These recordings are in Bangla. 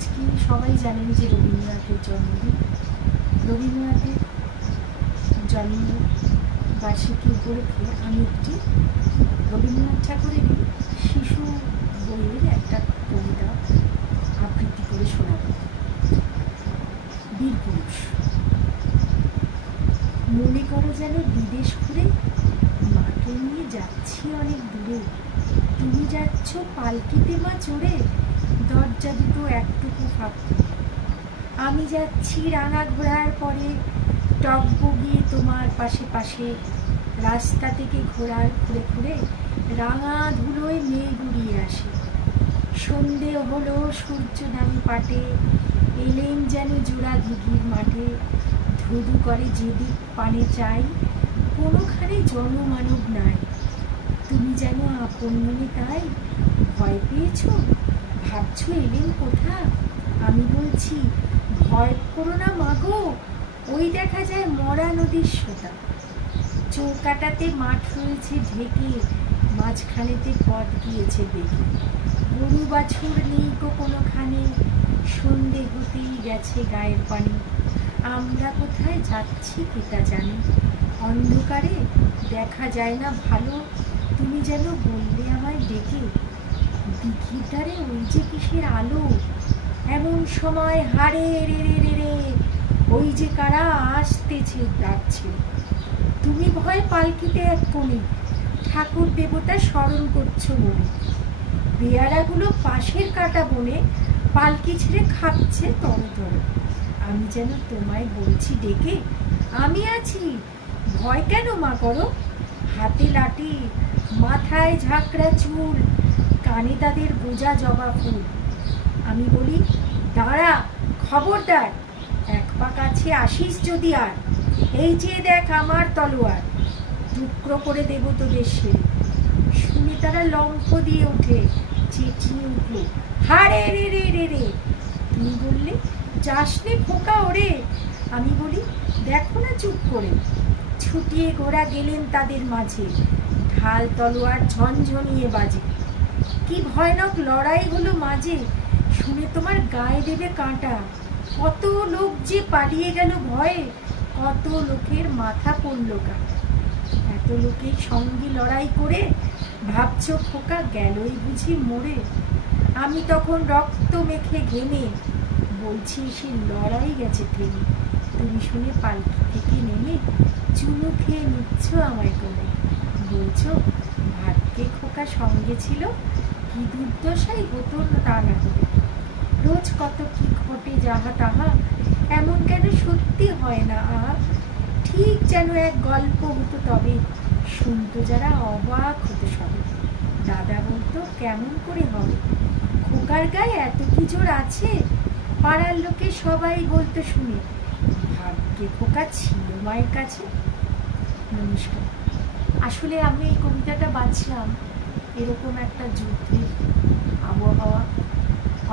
আজকে সবাই জানেন যে রবীন্দ্রনাথের জন্মদিন। রবীন্দ্রনাথের জন্মবার্ষিকী উপলক্ষে আমি একটি রবীন্দ্রনাথ ঠাকুরের শিশু বইয়ের একটা কবিতা আবৃত্তি করে শোনাব। বীরপুরুষ। মনে করো যেন বিদেশ ঘুরে মাকে নিয়ে যাচ্ছি অনেক দূরে, তুমি যাচ্ছ পালকিতে মা চড়ে, দরজা দুটো একটুকু ফাঁক করে। আমি যাচ্ছি রাঙা ঘোড়ার পরে, টগবগিয়ে তোমার পাশে পাশে, রাস্তা থেকে ঘোড়ার ঘুরে ঘুরে রাঙা ধুলোয় মেঘ উড়িয়ে আসে। সন্ধে হলো, সূর্য নামি পাটে, এলেন যেন জোড়া দিঘির মাঠে, ধুধু করে যেদিক পানে চাই, কোনোখানে জনমানব নাই। তুমি যেন আপন মনে তাই ভয় পেয়েছ, ভাবছ এলেন কোথা। আমি বলছি ভয় করো না মাগো, ওই দেখা যায় মরা নদীর সোতা। চৌকাটাতে মাঠ রয়েছে ঢেকে, মাঝখানেতে পথ গিয়েছে বেঁকে। গরু বাছুর নেই কোনোখানে, সন্ধে হতেই গেছে গায়ের পানি। আমরা কোথায় যাচ্ছি কেটা জানি, অন্ধকারে দেখা যায় না ভালো। তুমি যেন বললে আমায় ডেকে, দিঘির ধারে ওই যে কিসের আলো। এমন সময় হারে রে রে রে রে, ওই যে কারা আসতেছে ডাকছে। তুমি ভয় পালকিতে এক কোণে, ঠাকুর দেবতা স্মরণ করছো মনে। পেয়ারাগুলো পাশের কাটা বনে, পালকি ছেড়ে খাচ্ছে তর তর। আমি যেন তোমায় বলছি ডেকে, আমি আছি, ভয় কেন মা করো। হাতে লাঠি, মাথায় ঝাঁকড়া চুল, কানে তাদের গোজা জবা ফুল। আমি বলি দাঁড়া, খবরদার, এক পা কাছে আসিস যদি আর, এই যে দেখ আমার তলোয়ার, টুকরো করে দেব তোদের শেরে। শুনে তারা লম্ফ দিয়ে ওঠে, চেঁচিয়ে উঠল হারে রে রে রে রে। তুমি বললে যাস নে খোকা ওরে। আমি বলি দেখো না চুপ করে। ছুটিয়ে ঘোড়া গেলেন তাদের মাঝে, ঢাল তলোয়ার ঝনঝনিয়ে বাজে। কি ভয়ানক লড়াই হলো মাঝে, শুনে তোমার গায়ে দেবে কাঁটা। কত লোক যে পালিয়ে গেল ভয়ে, কত লোকের মাথা পড়ল কাটা। এত লোকের সঙ্গে লড়াই করে ভাবছো খোকা গেলই বুঝি মরে। আমি তখন রক্ত মেখে ঘেমে বলছি সে লড়াই গেছে থেমে। তুমি শুনে পালকি থেকে নেমে চুমু খেয়ে নিচ্ছ আমায় কোলে, বলছো ভাগ্যে খোকা সঙ্গে ছিল, কি দুর্দশাই হতো তা না হলে। রোজ কত কি ঘটে যাহা তাহা, এমন কেন সত্যি হয় না আহা। ঠিক যেন এক গল্প হতো তবে, শুনতো যারা অবাক হতো সবে। দাদা বলতো কেমন করে হবে, খোকার গায়ে এত কি জোর আছে। পাড়ার লোকে সবাই বলতো শুনে, ভাগ্যে খোকা ছিল মায়ের কাছে। নমস্কার। আসলে আমি এই কবিতাটা বাঁচলাম এরকম একটা যুদ্ধের আবহাওয়া।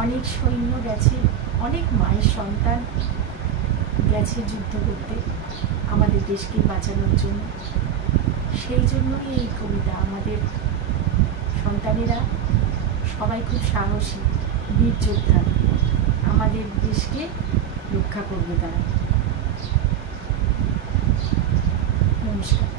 অনেক সৈন্য গেছে, অনেক মায়ের সন্তান গেছে যুদ্ধ করতে আমাদের দেশকে বাঁচানোর জন্য। সেই জন্যই এই কবিতা। আমাদের সন্তানেরা সবাই খুব সাহসী, বীর যোদ্ধা, আমাদের দেশকে রক্ষা করবে তারা। নমস্কার।